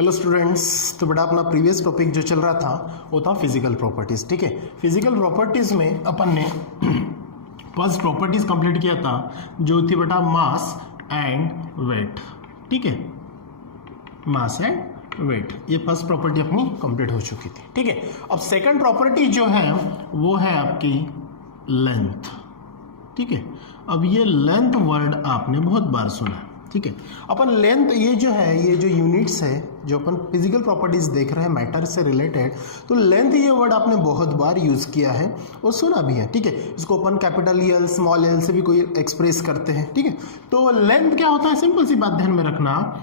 Hello students, तो बेटा अपना प्रीवियस टॉपिक जो चल रहा था वो था फिजिकल प्रॉपर्टीज। ठीक है, फिजिकल प्रॉपर्टीज में अपन ने फर्स्ट प्रॉपर्टीज कंप्लीट किया था जो थी बेटा मास एंड वेट। ठीक है, मास एंड वेट, ये फर्स्ट प्रॉपर्टी अपनी कंप्लीट हो चुकी थी। ठीक है, अब सेकंड प्रॉपर्टी जो है वो है आपकी लेंथ। ठीक है, अब ये लेंथ वर्ड आपने बहुत बार सुना। ठीक है, अपन लेंथ ये जो यूनिट्स है जो अपन फिजिकल प्रॉपर्टीज देख रहे हैं मैटर से रिलेटेड, तो लेंथ ये वर्ड आपने बहुत बार यूज किया है और सुना भी है। ठीक है, इसको अपन कैपिटल एल स्मॉल एल से भी कोई एक्सप्रेस करते हैं। ठीक है, तो लेंथ क्या होता है, सिंपल सी बात ध्यान में रखना।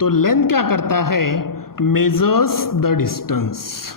तो लेंथ क्या करता है, मेजर्स द डिस्टेंस।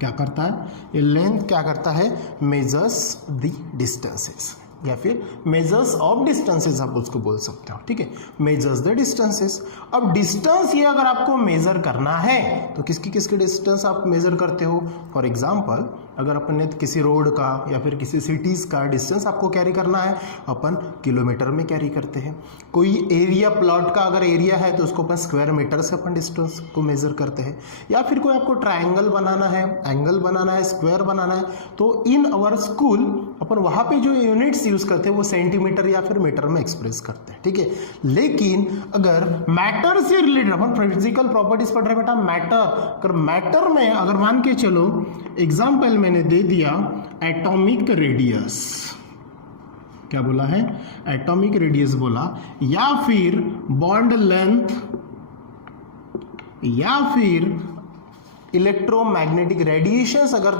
क्या करता है ये लेंथ, क्या करता है, मेजर्स द डिस्टेंसेस या फिर मेजर्स ऑफ डिस्टेंसेस आप उसको बोल सकते हो। ठीक है, मेजर्स द डिस्टेंसेस। अब डिस्टेंस ये अगर आपको मेजर करना है तो किसकी डिस्टेंस आप मेजर करते हो। फॉर एग्जांपल अगर अपन ने किसी रोड का या फिर किसी सिटीज का डिस्टेंस आपको कैरी करना है, अपन किलोमीटर में कैरी करते हैं। कोई एरिया प्लॉट का अगर एरिया है तो उसको अपन स्क्वायर मीटर से अपन डिस्टेंस को मेजर करते हैं। या फिर कोई आपको ट्राइंगल बनाना है, एंगल बनाना है, स्क्वायर बनाना है, तो इन आवर स्कूल अपन वहां पे जो यूनिट्स यूज करते हैं वो सेंटीमीटर या फिर मीटर में एक्सप्रेस करते हैं। ठीक है, लेकिन अगर मैटर से रिलेटेड अपन फिजिकल प्रॉपर्टीज पढ़ रहे बेटा, मैटर, मैटर में अगर मान के चलो एग्जांपल मैंने दे दिया एटॉमिक रेडियस, क्या बोला है, एटॉमिक रेडियस बोला, या फिर बॉन्ड लेंथ, या फिर इलेक्ट्रोमैग्नेटिक रेडिएशंस अगर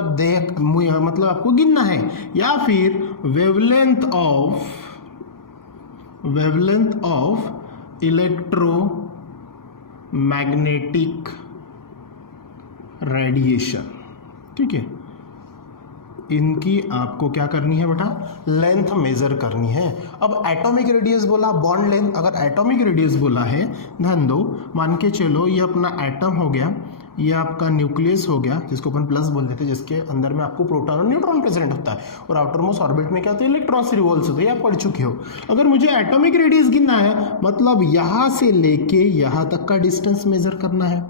मतलब आपको गिनना है, या फिर वेवलेंथ ऑफ इलेक्ट्रोमैग्नेटिक रेडिएशन। ठीक है, इनकी आपको क्या करनी है बेटा, लेंथ मेजर करनी है। अब एटॉमिक रेडियस बोला, बॉन्ड लेंथ, अगर एटॉमिक रेडियस बोला है, ध्यान दो, मान के चलो ये अपना एटम हो गया, ये आपका न्यूक्लियस हो गया जिसको अपन प्लस बोल देते हैं, जिसके अंदर में आपको प्रोटॉन और न्यूट्रॉन प्रेजेंट होता है, और आउटर मोस्ट ऑर्बिट में क्या होता है, इलेक्ट्रॉन्स रिवॉल्व्स होते हैं, आप पढ़ चुके हो। अगर मुझे एटॉमिक रेडियस गिनना है मतलब यहां से लेके यहां तक का डिस्टेंस मेजर करना है,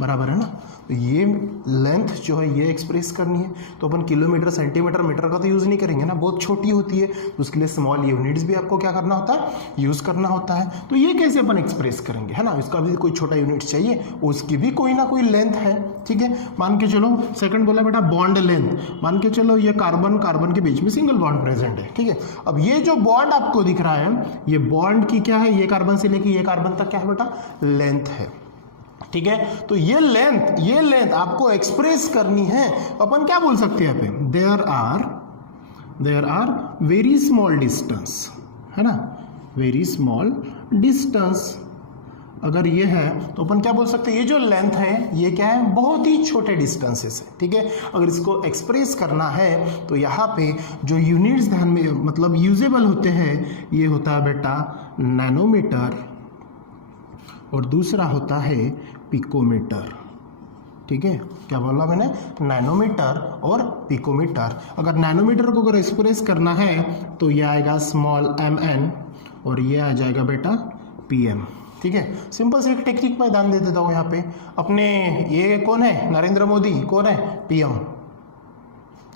बराबर है ना। तो ये लेंथ जो है ये एक्सप्रेस करनी है, तो अपन किलोमीटर सेंटीमीटर मीटर का तो यूज़ नहीं करेंगे ना, बहुत छोटी होती है, तो उसके लिए स्मॉल यूनिट्स भी आपको क्या करना होता है, यूज़ करना होता है। तो ये कैसे अपन एक्सप्रेस करेंगे, है ना, इसका भी कोई छोटा यूनिट चाहिए, उसकी भी कोई ना कोई लेंथ है। ठीक है, मान के चलो सेकंड बोला बेटा बॉन्ड लेंथ, मान के चलो ये कार्बन कार्बन के बीच में सिंगल बॉन्ड प्रेजेंट है। ठीक है, अब ये जो बॉन्ड आपको दिख रहा है, ये बॉन्ड की क्या है, ये कार्बन से लेके ये कार्बन तक क्या है बेटा, लेंथ है। ठीक है, तो ये लेंथ आपको एक्सप्रेस करनी है, अपन क्या बोल सकते हैं यहाँ पे, there are very small distance, है ना, वेरी स्मॉल डिस्टेंस अगर ये है तो अपन क्या बोल सकते हैं, ये जो लेंथ है ये क्या है, बहुत ही छोटे डिस्टेंसेस है। ठीक है, अगर इसको एक्सप्रेस करना है तो यहाँ पे जो यूनिट्स ध्यान में मतलब यूजेबल होते हैं, ये होता है बेटा नैनोमीटर और दूसरा होता है पिकोमीटर। ठीक है, क्या बोला मैंने, नैनोमीटर और पिकोमीटर। अगर नैनोमीटर को अगर एक्सप्रेस करना है तो ये आएगा स्मॉल mn और ये आ जाएगा बेटा pm। ठीक है, सिंपल से एक टेक्निक में ध्यान दे देता हूँ यहाँ पे, अपने ये कौन है, नरेंद्र मोदी, कौन है, pm।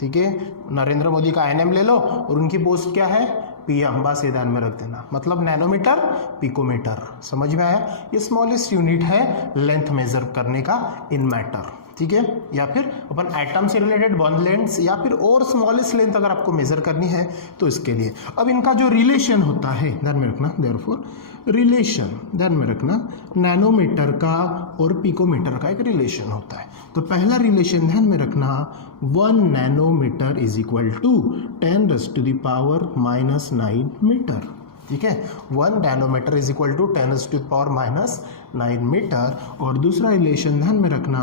ठीक है, नरेंद्र मोदी का nm ले लो और उनकी पोस्ट क्या है, पीएम, बस ये ध्यान में रख देना, मतलब नैनोमीटर पिकोमीटर, समझ में आया। ये स्मॉलेस्ट यूनिट है लेंथ मेजर करने का इन मैटर। ठीक है, या फिर अपन एटम से रिलेटेड बॉन्ड लेंथ या फिर और स्मॉलेस्ट लेंथ अगर आपको मेजर करनी है तो इसके लिए। अब इनका जो रिलेशन होता है ध्यान में रखना, देयरफॉर रिलेशन ध्यान में रखना, नैनोमीटर का और पिकोमीटर का एक रिलेशन होता है। तो पहला रिलेशन ध्यान में रखना, 1 nanometre is equal to 10⁻⁻⁹ metre. ठीक है, 1 nanometre is equal to 10⁻⁹ metre, और दूसरा रिलेशन ध्यान में रखना,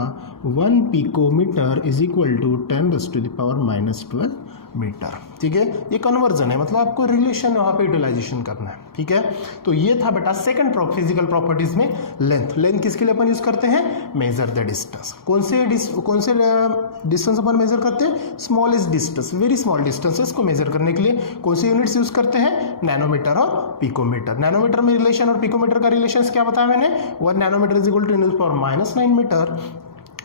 1 picometre is equal to 10⁻⁻12 metre. ठीक है, ये कन्वर्जन है, मतलब आपको रिलेशन वहाँ पे यूटिलाइजेशन करना है। ठीक है, तो ये था बेटा सेकंड फिजिकल प्रॉपर्टीज में लेंथ किसके लिए अपन यूज करते हैं, मेजर द डिस्टेंस। कौन से डिस्टेंस अपन मेजर करते हैं, smallest distance, very small distances को मेजर करने के लिए कौन से यूनिट्स यूज करते हैं, नैनोमीटर और पिकोमीटर। नैनोमीटर में रिलेशन और पिकोमीटर का रिलेशन क्या बताया मैंने, 1 nanometre is equal to 10⁻⁻9 metre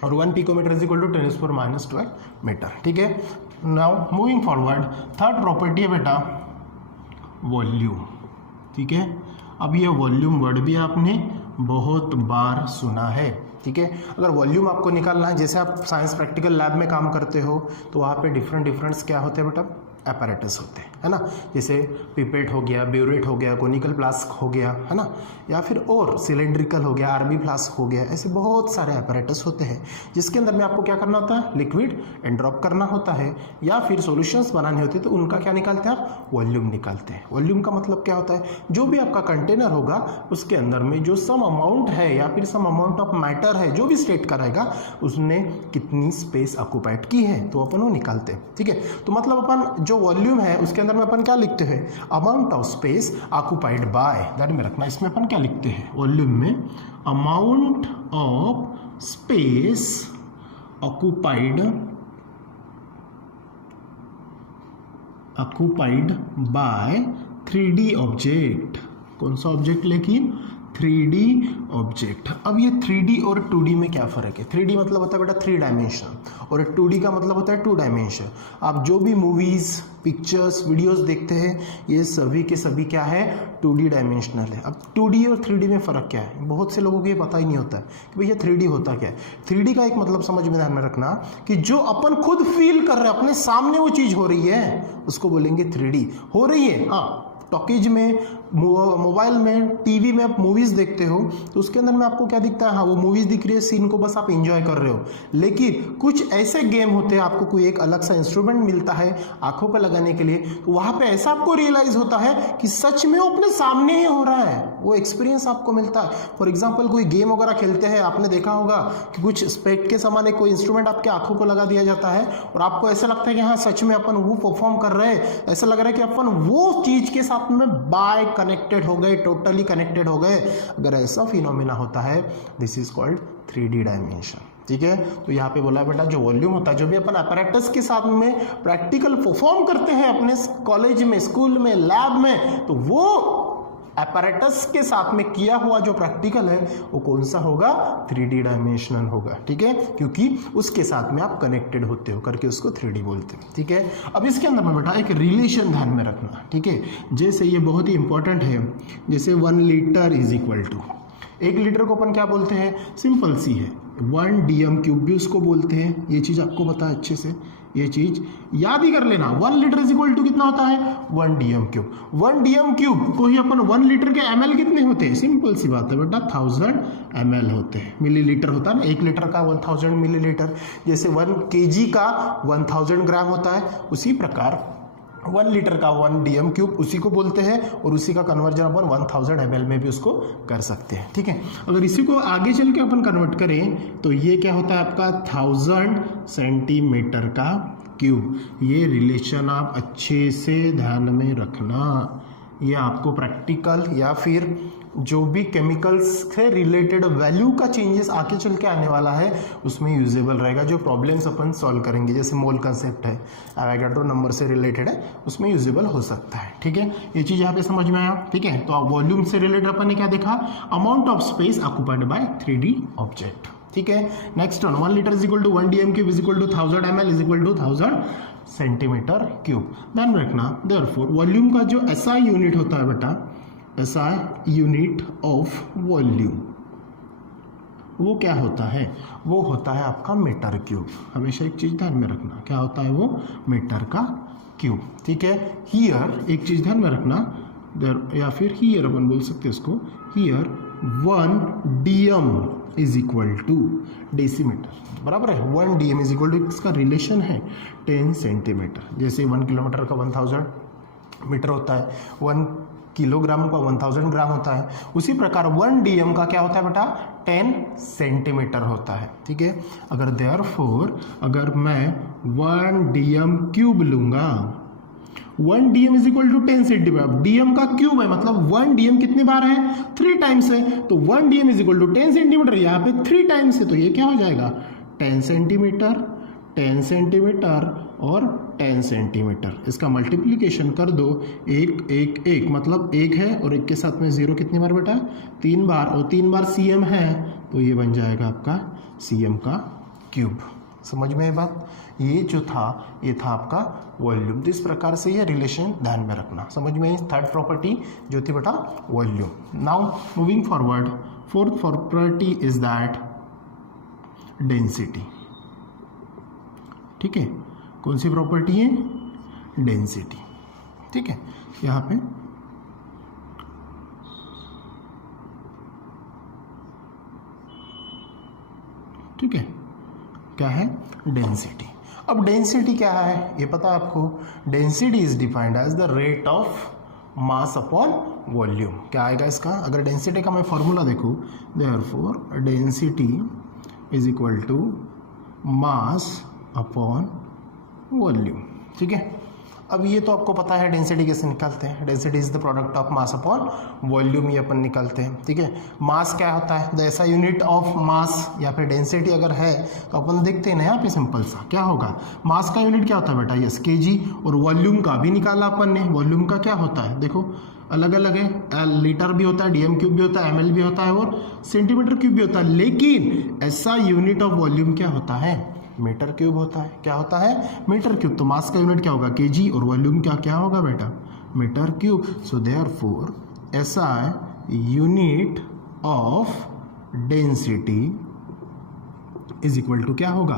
और 1 picometre is equal to 10⁻12 metre. ठीक है, now moving forward, third property है बेटा वॉल्यूम। ठीक है, अब ये वॉल्यूम वर्ड भी आपने बहुत बार सुना है। ठीक है, अगर वॉल्यूम आपको निकालना है, जैसे आप साइंस प्रैक्टिकल लैब में काम करते हो तो वहाँ पे डिफरेंट क्या होते हैं बेटा, apparatus होते हैं, है ना, जैसे पिपेट हो गया, ब्यूरेट हो गया, कोनिकल फ्लास्क हो गया, है ना, या फिर और सिलेंड्रिकल हो गया, आरबी फ्लास्क हो गया, ऐसे बहुत सारे apparatus होते हैं जिसके अंदर में आपको क्या करना होता है, लिक्विड एंड ड्रॉप करना होता है या फिर सॉल्यूशंस बनाने होते हैं, तो उनका क्या निकालते हैं आप, वॉल्यूम निकालते हैं। वॉल्यूम का मतलब क्या होता है, जो भी आपका कंटेनर होगा उसके अंदर में जो सम अमाउंट है या फिर सम अमाउंट ऑफ मैटर है, जो भी स्टेट कराएगा उसने कितनी स्पेस ऑक्यूपाइड की है, तो अपन वो निकालते हैं। ठीक है, तो मतलब अपन जो वॉल्यूम है उसके अंदर में अपन क्या लिखते हैं, amount of space occupied bye, ध्यान में रखना, इसमें अपन क्या लिखते हैं वॉल्यूम में, amount of space occupied by 3D object. कौन सा ऑब्जेक्ट, लेकिन 3D ऑब्जेक्ट। अब ये 3D और 2D में क्या फ़र्क है, 3D मतलब होता है बेटा 3 डायमेंशन और 2D का मतलब होता है 2 डायमेंशन। आप जो भी मूवीज़, पिक्चर्स, वीडियोस देखते हैं ये सभी के सभी क्या है, 2D डायमेंशनल है। अब 2D और 3D में फ़र्क क्या है, बहुत से लोगों को ये पता ही नहीं होता है कि भैया 3D होता क्या है। 3D का एक मतलब समझ में ध्यान में रखना कि जो अपन खुद फील कर रहे हैं, अपने सामने वो चीज़ हो रही है, उसको बोलेंगे 3D। हो रही है, हाँ, टॉकीज में, मोबाइल में, टीवी में आप मूवीज़ देखते हो तो उसके अंदर में आपको क्या दिखता है, हाँ वो मूवीज़ दिख रही है, सीन को बस आप एंजॉय कर रहे हो। लेकिन कुछ ऐसे गेम होते हैं, आपको कोई एक अलग सा इंस्ट्रूमेंट मिलता है आंखों को लगाने के लिए, तो वहाँ पे ऐसा आपको रियलाइज होता है कि सच में वो अपने सामने ही हो रहा है, वो एक्सपीरियंस आपको मिलता है। फॉर एग्जाम्पल कोई गेम वगैरह खेलते हैं, आपने देखा होगा कि कुछ स्पेक्ट के समान कोई इंस्ट्रूमेंट आपके आंखों को लगा दिया जाता है और आपको ऐसा लगता है कि हाँ सच में अपन वो परफॉर्म कर रहे हैं, ऐसा लग रहा है कि अपन वो चीज़ के साथ में बाय कनेक्टेड हो गए, टोटली कनेक्टेड हो गए। अगर ऐसा फिनोमिना होता है, this is called 3D dimension. ठीक है, तो यहाँ पे बोला बेटा जो वॉल्यूम होता है, जो भी अपन अपैरेटस के साथ में प्रैक्टिकल परफॉर्म करते हैं अपने कॉलेज में, स्कूल में, लैब में, तो वो अपैरेटस के साथ में किया हुआ जो प्रैक्टिकल है वो कौन सा होगा, 3D डायमेंशनल होगा। ठीक है, क्योंकि उसके साथ में आप कनेक्टेड होते हो करके उसको 3D बोलते हैं। ठीक है, अब इसके अंदर में बेटा एक रिलेशन ध्यान में रखना। ठीक है, जैसे ये बहुत ही इंपॉर्टेंट है, जैसे 1 litre is equal to, 1 litre को अपन क्या बोलते हैं, सिंपल सी है, 1 DM³ भी उसको बोलते हैं। ये चीज़ आपको पता है अच्छे से, ये चीज याद ही कर लेना। 1 लीटर इज इक्वल टू कितना होता है, 1 DM³ 1 DM³ को ही अपन 1 लीटर के ml कितने होते हैं, सिंपल सी बात है बेटा 1000 ml होते हैं। मिलीलीटर होता है ना, 1 लीटर का 1000 मिलीलीटर, जैसे 1 kg का 1000 ग्राम होता है, उसी प्रकार 1 लीटर का 1 DM³ उसी को बोलते हैं और उसी का कन्वर्जन अपन 1000 ml में भी उसको कर सकते हैं। ठीक है, अगर इसी को आगे चल के अपन कन्वर्ट करें तो ये क्या होता है आपका 1000 सेंटीमीटर का क्यूब। ये रिलेशन आप अच्छे से ध्यान में रखना, ये आपको प्रैक्टिकल या फिर जो भी केमिकल्स से रिलेटेड वैल्यू का चेंजेस आके चल के आने वाला है उसमें यूजेबल रहेगा। जो प्रॉब्लम्स अपन सॉल्व करेंगे, जैसे मोल कंसेप्ट है, एवोगाड्रो नंबर से रिलेटेड है, उसमें यूजेबल हो सकता है। ठीक है, ये चीज़ यहाँ पे समझ में आया। ठीक है, तो वॉल्यूम से रिलेटेड अपन ने क्या देखा, amount of space occupied by 3D object. ठीक है, next one, 1 litre is equal to 1 DM³ is equal to 1000 ml is equal to 1000 centimetre cube. ध्यान रखना, देयरफॉर वॉल्यूम का जो SI यूनिट होता है बेटा, SI यूनिट ऑफ वॉल्यूम, वो क्या होता है, वो होता है आपका मीटर क्यूब। हमेशा एक चीज़ ध्यान में रखना, क्या होता है वो, मीटर का क्यूब। ठीक है, हियर एक चीज़ ध्यान में रखना, या फिर हियर अपन बोल सकते हैं इसको, here 1 DM is equal to decimetre, बराबर है। 1 DM इज इक्वल टू, इसका रिलेशन है 10 सेंटीमीटर। जैसे 1 किलोमीटर का 1000 मीटर होता है, 1 किलोग्राम का 1000 ग्राम होता है, उसी प्रकार 1 DM का क्या होता है बेटा, 10 सेंटीमीटर होता है। ठीक है, अगर देयरफॉर अगर मैं 1 DM³ लूंगा, 1 DM is equal to 10 centimetre, DM का क्यूब है मतलब 1 DM कितने बार है, 3 टाइम्स है, तो 1 DM is equal to 10 centimetre, यहाँ पे 3 टाइम्स है, तो ये क्या हो जाएगा 10 सेंटीमीटर 10 सेंटीमीटर और 10 सेंटीमीटर। इसका मल्टीप्लिकेशन कर दो, 1 1 1 मतलब 1 है और 1 के साथ में 0 कितनी बार बेटा, 3 बार, और 3 बार cm है तो ये बन जाएगा आपका cm का क्यूब। समझ में ये बात? ये जो था ये था आपका वॉल्यूम। तो इस प्रकार से ये रिलेशन ध्यान में रखना। समझ में? थर्ड प्रॉपर्टी जो थी बेटा volume. Now moving forward, fourth property is that density. ठीक है, कौन सी प्रॉपर्टी है? डेंसिटी। ठीक है, यहाँ पे ठीक है, क्या है? डेंसिटी। अब डेंसिटी क्या है ये पता है आपको? Density is defined as the rate of mass upon volume. क्या आएगा इसका? अगर डेंसिटी का मैं फॉर्मूला देखूँ, therefore density is equal to mass upon volume. ठीक है, अब ये तो आपको पता है डेंसिटी कैसे निकालते हैं। Density is the product of mass upon volume, ये अपन निकालते हैं। ठीक है, मास क्या होता है? द ऐसा यूनिट ऑफ मास या फिर डेंसिटी अगर है तो अपन देखते हैं ना यहाँ पे सिंपल सा क्या होगा। मास का यूनिट क्या होता है बेटा? Yes, KG. और वॉल्यूम का भी निकाला अपन ने। वॉल्यूम का क्या होता है? देखो अलग अलग है, लीटर भी होता है, डीएम क्यूब भी होता है, एमएल भी होता है और सेंटीमीटर क्यूब भी होता है। लेकिन ऐसा यूनिट ऑफ वॉल्यूम क्या होता है? मीटर क्यूब होता है। क्या होता है? Metre cube. तो मास का यूनिट क्या होगा? केजी। और वॉल्यूम क्या क्या होगा बेटा? Metre cube. So therefore SI unit of density is equal to क्या होगा?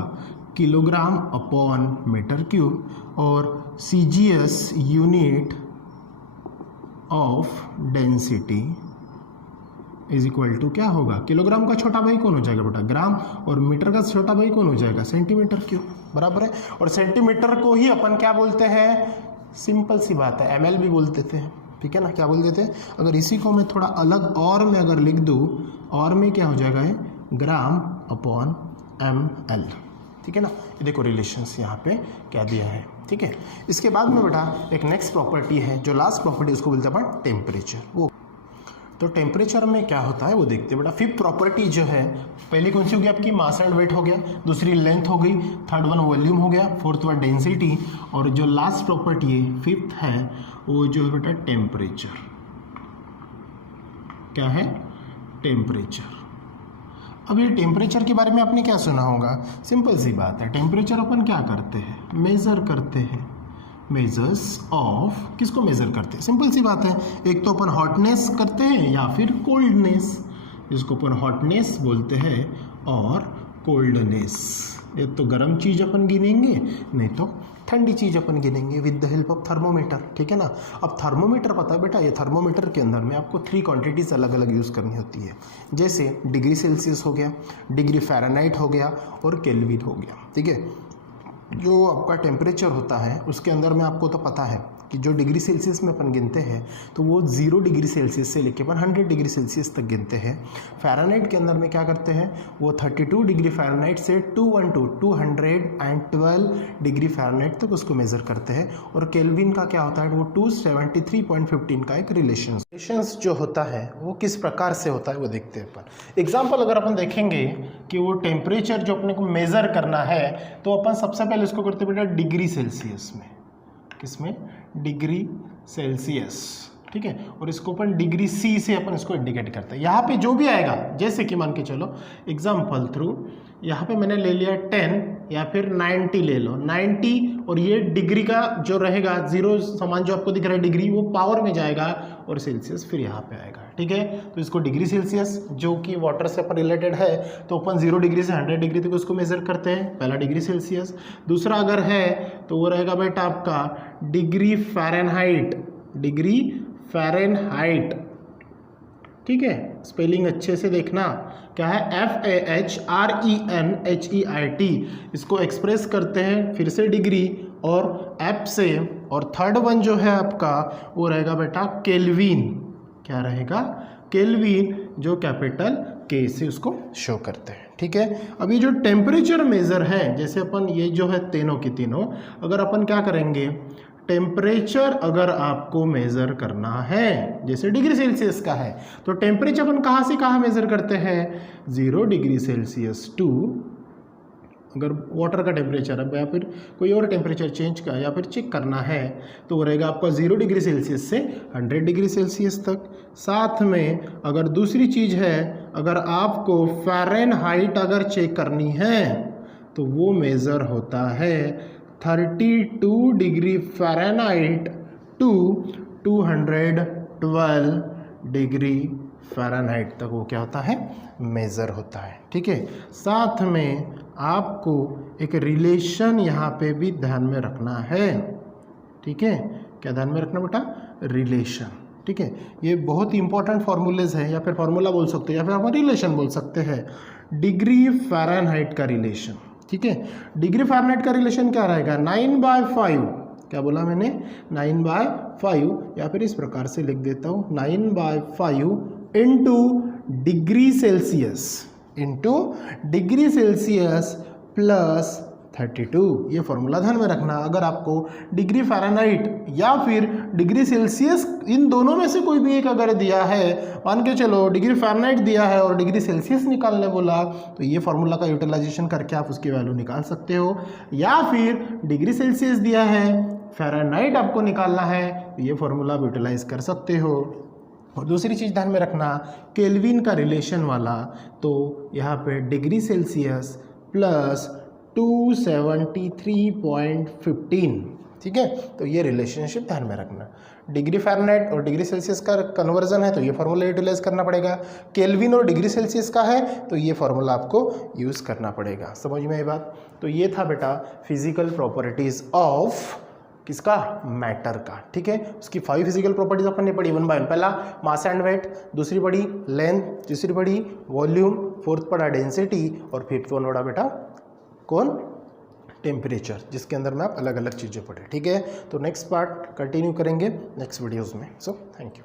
Kilogram upon metre cube. और CGS unit of density is equal to क्या होगा? किलोग्राम का छोटा भाई कौन हो जाएगा बेटा? ग्राम। और मीटर का छोटा भाई कौन हो जाएगा? Centimetre cube. बराबर है। और सेंटीमीटर को ही अपन क्या बोलते हैं? सिंपल सी बात है, एमएल भी बोलते थे। ठीक है ना, क्या बोलते थे? अगर इसी को मैं थोड़ा अलग और में अगर लिख दूँ, और में क्या हो जाएगा? है ग्राम अपॉन ml। ठीक है ना, ये देखो रिलेशंस यहाँ पे क्या दिया है। ठीक है, इसके बाद में बेटा एक नेक्स्ट प्रॉपर्टी है, जो लास्ट प्रॉपर्टी उसको बोलते हैं अपन टेम्परेचर। वो तो टेम्परेचर में क्या होता है वो देखते हैं बेटा। फिफ्थ प्रॉपर्टी जो है, पहली कौन सी होगी आपकी? मास एंड वेट हो गया, दूसरी लेंथ हो गई, थर्ड वन वॉल्यूम हो गया, फोर्थ वन डेंसिटी, और जो लास्ट प्रॉपर्टी है फिफ्थ है वो जो है बेटा टेम्परेचर। क्या है? टेम्परेचर। अब ये टेम्परेचर के बारे में आपने क्या सुना होगा? सिंपल सी बात है, टेम्परेचर अपन क्या करते हैं? मेज़र करते हैं। मेजर्स ऑफ, किसको मेजर करते हैं? सिंपल सी बात है, एक तो अपन हॉटनेस करते हैं या फिर कोल्डनेस, जिसको अपन हॉटनेस बोलते हैं और कोल्डनेस। ये तो गर्म चीज़ अपन गिनेंगे, नहीं तो ठंडी चीज़ अपन गिनेंगे with the help of thermometer. ठीक है ना। अब थर्मोमीटर पता है बेटा, ये थर्मोमीटर के अंदर में आपको 3 क्वांटिटीज़ अलग अलग यूज़ करनी होती है। जैसे डिग्री सेल्सियस हो गया, डिग्री फ़ारेनहाइट हो गया और केल्विन हो गया। ठीक है, जो आपका टेम्परेचर होता है उसके अंदर में आपको तो पता है कि जो डिग्री सेल्सियस में अपन गिनते हैं तो वो 0 डिग्री सेल्सियस से लेकर अपन 100 डिग्री सेल्सियस तक गिनते हैं। फ़ारेनहाइट के अंदर में क्या करते हैं? वो 32 डिग्री फ़ारेनहाइट से 212 डिग्री फ़ारेनहाइट तक उसको मेज़र करते हैं। और केल्विन का क्या होता है? वो 273.15 का एक रिलेशंस जो होता है वो किस प्रकार से होता है वो देखते हैं अपन। एग्जाम्पल अगर अपन देखेंगे कि वो टेम्परेचर जो अपने को मेज़र करना है तो अपन सबसे पहले इसको करते हैं बेटा डिग्री सेल्सियस में। किसमें? Degree Celsius. ठीक है, और इसको अपन डिग्री सी से अपन इसको इंडिकेट करते हैं। यहाँ पे जो भी आएगा, जैसे कि मान के चलो एग्जाम्पल थ्रू, यहाँ पे मैंने ले लिया 10 या फिर 90 ले लो, 90, और ये डिग्री का जो रहेगा 0 समान जो आपको दिख रहा है डिग्री, वो पावर में जाएगा और सेल्सियस फिर यहाँ पे आएगा। ठीक है, तो इसको डिग्री सेल्सियस जो कि वाटर से अपन रिलेटेड है तो अपन 0 डिग्री से 100 डिग्री तक उसको मेजर करते हैं, पहला डिग्री सेल्सियस। दूसरा अगर है तो वो रहेगा बेटा आपका डिग्री फ़ारेनहाइट। Degree Fahrenheit. ठीक है, स्पेलिंग अच्छे से देखना, क्या है? FAHRENHEIT। इसको एक्सप्रेस करते हैं फिर से डिग्री और एफ से। और थर्ड वन जो है आपका वो रहेगा बेटा केल्विन। क्या रहेगा? केल्विन, जो कैपिटल के से उसको शो करते हैं। ठीक है, अब ये जो टेम्परेचर मेजर है, जैसे अपन ये जो है तीनों की तीनों, अगर अपन क्या करेंगे, टेम्परेचर अगर आपको मेज़र करना है, जैसे डिग्री सेल्सियस का है तो टेम्परेचर अपन कहाँ से कहाँ मेज़र करते हैं? 0 डिग्री सेल्सियस टू अगर वाटर का टेम्परेचर है या फिर कोई और टेम्परेचर चेंज का या फिर चेक करना है तो वो रहेगा आपका 0 डिग्री सेल्सियस से 100 डिग्री सेल्सियस तक। साथ में अगर दूसरी चीज़ है, अगर आपको फ़ारेनहाइट अगर चेक करनी है तो वो मेज़र होता है 32 degree Fahrenheit to 212 degree Fahrenheit तक वो क्या होता है, मेज़र होता है। ठीक है, साथ में आपको एक रिलेशन यहाँ पे भी ध्यान में रखना है। ठीक है, क्या ध्यान में रखना बेटा, रिलेशन। ठीक है, ये बहुत ही इंपॉर्टेंट फार्मूलेज है या फिर फार्मूला बोल सकते हैं या फिर आप रिलेशन बोल सकते हैं, डिग्री फ़ारेनहाइट का रिलेशन। ठीक है, डिग्री फ़ारेनहाइट का रिलेशन क्या रहेगा, 9/5, क्या बोला मैंने, 9/5, या फिर इस प्रकार से लिख देता हूँ 9/5 इंटू डिग्री सेल्सियस प्लस 32। ये फॉर्मूला ध्यान में रखना। अगर आपको डिग्री फ़ारेनहाइट या फिर डिग्री सेल्सियस, इन दोनों में से कोई भी एक अगर दिया है, मान के चलो डिग्री फ़ारेनहाइट दिया है और डिग्री सेल्सियस निकालने बोला, तो ये फॉर्मूला का यूटिलाइजेशन करके आप उसकी वैल्यू निकाल सकते हो। या फिर डिग्री सेल्सियस दिया है, फ़ारेनहाइट आपको निकालना है, तो ये फॉर्मूला आप यूटिलाइज कर सकते हो। और दूसरी चीज़ ध्यान में रखना, केल्विन का रिलेशन वाला, तो यहाँ पे डिग्री सेल्सियस प्लस 273.15। ठीक है, तो ये रिलेशनशिप ध्यान में रखना। डिग्री फ़ारेनहाइट और डिग्री सेल्सियस का कन्वर्जन है तो ये फार्मूला यूटिलाइज करना पड़ेगा। केल्विन और डिग्री सेल्सियस का है तो ये फार्मूला आपको यूज़ करना पड़ेगा। समझ में ये बात। तो ये था बेटा फिजिकल प्रॉपर्टीज़ ऑफ किसका, मैटर का। ठीक है, उसकी 5 फिजिकल प्रॉपर्टीज अपन ने पढ़ी 1 बाय 1। पहला मास एंड वेट, दूसरी पढ़ी लेंथ, तीसरी पढ़ी वॉल्यूम, फोर्थ पढ़ा डेंसिटी और फिफ्थ वन पढ़ा बेटा कौन, टेम्परेचर, जिसके अंदर में आप अलग अलग चीज़ें पढ़े। ठीक है, तो नेक्स्ट पार्ट कंटिन्यू करेंगे नेक्स्ट वीडियोज़ में। So thank you.